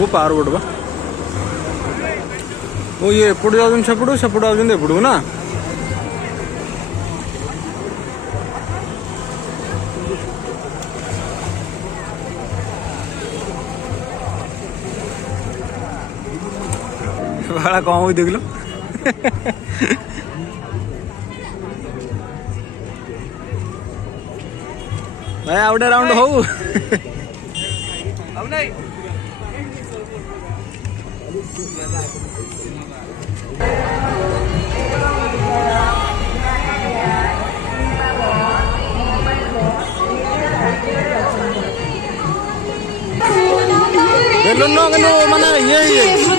ସବୁ power boat ବା। ଓ ଇଏ ଏପଟୁ ଯାଉଛନ୍ତି ସେପଟୁ, ସେପଟୁ ଯାଉଛନ୍ତି ଏପଟକୁ ନା। ଭାড়ା କମ ହଉଛି ଦେଖିଲ। ଭାଇ ଆଉ ଗୋଟେ ରାଉଣ୍ଡ ହଉ। ବେଲୁନ କିନ୍ତୁ ମାନେ ଇଏ ହେଇଯାଇଛି।